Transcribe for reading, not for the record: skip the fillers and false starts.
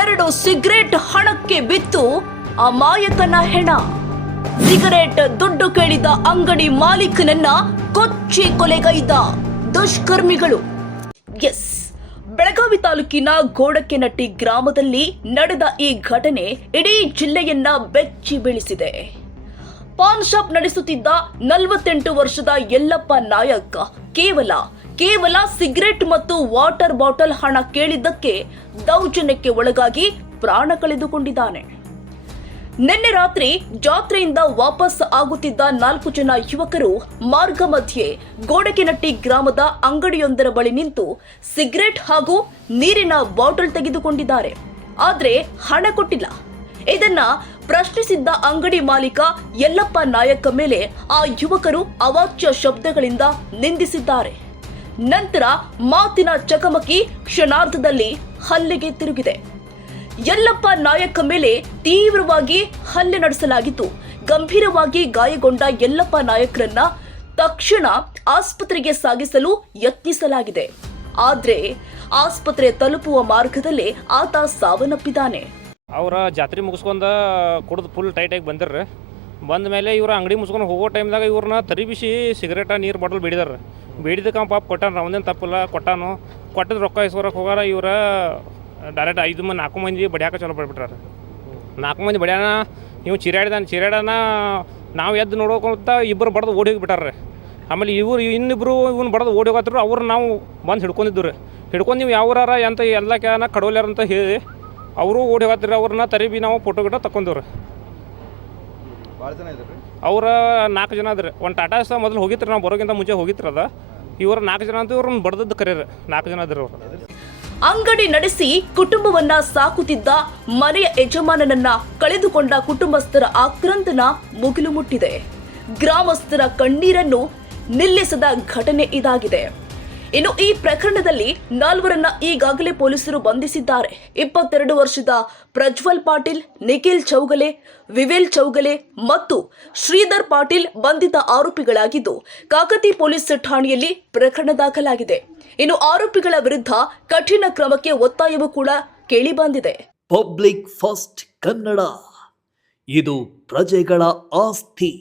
2 cigarette ಹಣಕ್ಕೆ ಬಿತ್ತು ಅಮಾಯಕನ ಹೆಣ. ಸಿಗರೇಟ್ ದುಡ್ಡು ಕೇಳಿದ ಅಂಗಡಿ ಮಾಲೀಕನನ್ನ ಕೊಚ್ಚಿ ಕೊಲೆಗೈದ ದುಷ್ಕರ್ಮಿಗಳು. ಎಸ್, ಬೆಳಗಾವಿ ತಾಲೂಕಿನ ಗೋಡಕೆನಟ್ಟಿ ಗ್ರಾಮದಲ್ಲಿ ನಡೆದ ಈ ಘಟನೆ ಇಡೀ ಜಿಲ್ಲೆಯನ್ನ ಬೆಚ್ಚಿ ಬೀಳಿಸಿದೆ. ಪಾನ್ ಶಾಪ್ ನಡೆಸುತ್ತಿದ್ದ 48 ವರ್ಷದ ಯಲ್ಲಪ್ಪ ನಾಯಕ್ ಕೇವಲ ಸಿಗರೆಟ್ ಮತ್ತು ವಾಟರ್ ಬಾಟಲ್ ಹಣ ಕೇಳಿದ್ದಕ್ಕೆ ದೌರ್ಜನ್ಯಕ್ಕೆ ಒಳಗಾಗಿ ಪ್ರಾಣ ಕಳೆದುಕೊಂಡಿದ್ದಾನೆ. ನಿನ್ನೆ ರಾತ್ರಿ ಜಾತ್ರೆಯಿಂದ ವಾಪಸ್ ಆಗುತ್ತಿದ್ದ 4 ಜನ ಯುವಕರು ಮಾರ್ಗ ಮಧ್ಯೆ ಗೋಡಕೆನಟ್ಟಿ ಗ್ರಾಮದ ಅಂಗಡಿಯೊಂದರ ಬಳಿ ನಿಂತು ಸಿಗರೆಟ್ ಹಾಗೂ ನೀರಿನ ಬಾಟಲ್ ತೆಗೆದುಕೊಂಡಿದ್ದಾರೆ. ಆದ್ರೆ ಹಣ ಕೊಟ್ಟಿಲ್ಲ. ಇದನ್ನ ಪ್ರಶ್ನಿಸಿದ್ದ ಅಂಗಡಿ ಮಾಲೀಕ ಯಲ್ಲಪ್ಪ ನಾಯಕ್ ಮೇಲೆ ಆ ಯುವಕರು ಅವಾಚ್ಯ ಶಬ್ದಗಳಿಂದ ನಿಂದಿಸಿದ್ದಾರೆ. ನಂತರ ಮಾತಿನ ಚಕಮಕಿ ಕ್ಷಣಾರ್ಧದಲ್ಲಿ ಹಲ್ಲೆಗೆ ತಿರುಗಿದೆ. ಯಲ್ಲಪ್ಪ ನಾಯಕ್ ಮೇಲೆ ತೀವ್ರವಾಗಿ ಹಲ್ಲೆ ನಡೆಸಲಾಗಿದ್ದು, ಗಂಭೀರವಾಗಿ ಗಾಯಗೊಂಡ ಯಲ್ಲಪ್ಪ ನಾಯಕ್ರನ್ನ ತಕ್ಷಣ ಆಸ್ಪತ್ರೆಗೆ ಸಾಗಿಸಲು ಯತ್ನಿಸಲಾಗಿದೆ. ಆದ್ರೆ ಆಸ್ಪತ್ರೆ ತಲುಪುವ ಮಾರ್ಗದಲ್ಲೇ ಆತ ಸಾವನ್ನಪ್ಪಿದ್ದಾನೆ. ಅವರ ಜಾತ್ರೆ ಮುಗಿಸ್ಕೊಂಡು ಕುಡಿದು ಫುಲ್ ಟೈಟಾಗಿ ಬಂದಿರ್ರಿ. ಬಂದ ಮೇಲೆ ಇವ್ರ ಅಂಗಡಿ ಮುಗಿಸ್ಕೊಂಡು ಹೋಗೋ ಟೈಮ್ದಾಗ ಇವ್ರನ್ನ ತರಿಬಿಸಿ ಸಿಗರೇಟ ನೀರು ಬಾಟಲ್ ಬೇಡಿದಾರೆ. ಬೇಡಿದಕ್ಕೆ ಪಾಪ ಕೊಟ್ಟಾನ, ಒಂದೇನು ತಪ್ಪಿಲ್ಲ, ಕೊಟ್ಟದ ರೊಕ್ಕ ಇಸ್ಕೊರಕ್ಕೆ ಹೋಗಾರ. ಇವ್ರ ಡೈರೆಕ್ಟ್ 4 ಮಂದಿ ಬಡಿಯಾಕ ಚಲೋ ಪಡ್ಬಿಟ್ರಾರೆ. 4 ಮಂದಿ ಬಡಿಯಾನ ಇವು ಚಿರಾಡನ ನಾವು ಎದ್ದು ನೋಡೋಕಂತ ಇಬ್ಬರು ಬಡ್ದು ಓಡಿ ಹೋಗಿಬಿಟ್ಟಾರ್ರಿ. ಆಮೇಲೆ ಇನ್ನಿಬ್ಬರು ಇವ್ನು ಬಡ್ದು ಓಡಿ ಹೋಗತ್ರು. ಅವ್ರು ನಾವು ಬಂದು ಹಿಡ್ಕೊಂಡಿದ್ದು ರೀ. ಹಿಡ್ಕೊಂಡು ನೀವು ಯಾವ್ರಾರ ಅಂತ ಎಲ್ಲ ಕ್ಯಾನ ಕಡೋಲ್ಯಾರ ಅಂತ ಹೇಳಿ ಅವರು ಓಡಿ ಹೋಗತ್ರಿ. ಅವ್ರನ್ನ ತರಿಬಿ ನಾವು ಫೋಟೋ ಗಿಟ ತಗೊಂಡಿವ್ರಿ. ಅವ್ರ 4 ಜನ ಅದ್ರಿ. ಒಂದು ಟಾಟಾ ಸಹ ಮೊದಲು ಹೋಗಿತ್ರಿ, ನಾವು ಬರೋಕ್ಕಿಂತ ಮುಂಚೆ ಹೋಗಿತ್ರದ. ಇವ್ರು 4 ಜನ ಅಂತ ಇವ್ರನ್ನ ಬಡ್ದದ್ದು ಕರೀರಿ. 4 ಜನ ಅದ್ರಿ ಅವ್ರು. ಅಂಗಡಿ ನಡೆಸಿ ಕುಟುಂಬವನ್ನ ಸಾಕುತ್ತಿದ್ದ ಮನೆಯ ಯಜಮಾನನನ್ನ ಕಳೆದುಕೊಂಡ ಕುಟುಂಬಸ್ಥರ ಆಕ್ರಂದನ ಮುಗಿಲು ಮುಟ್ಟಿದೆ. ಗ್ರಾಮಸ್ಥರ ಕಣ್ಣೀರನ್ನು ನಿಲ್ಲಿಸದ ಘಟನೆ ಇದಾಗಿದೆ. ಇನ್ನು ಈ ಪ್ರಕರಣದಲ್ಲಿ 4ರನ್ನ ಈಗಾಗಲೇ ಪೊಲೀಸರು ಬಂಧಿಸಿದ್ದಾರೆ. 22 ವರ್ಷದ ಪ್ರಜ್ವಲ್ ಪಾಟೀಲ್, ನಿಖಿಲ್ ಚೌಗಲೆ, ವಿವೇಲ್ ಚೌಗಲೆ ಮತ್ತು ಶ್ರೀಧರ್ ಪಾಟೀಲ್ ಬಂಧಿತ ಆರೋಪಿಗಳಾಗಿದ್ದು, ಕಾಕತಿ ಪೊಲೀಸ್ ಠಾಣೆಯಲ್ಲಿ ಪ್ರಕರಣ ದಾಖಲಾಗಿದೆ. ಇನ್ನು ಆರೋಪಿಗಳ ವಿರುದ್ಧ ಕಠಿಣ ಕ್ರಮಕ್ಕೆ ಒತ್ತಾಯವೂ ಕೂಡ ಕೇಳಿ ಬಂದಿದೆ. ಪಬ್ಲಿಕ್ ಫಸ್ಟ್ ಕನ್ನಡ, ಇದು ಪ್ರಜೆಗಳ ಆಸ್ತಿ.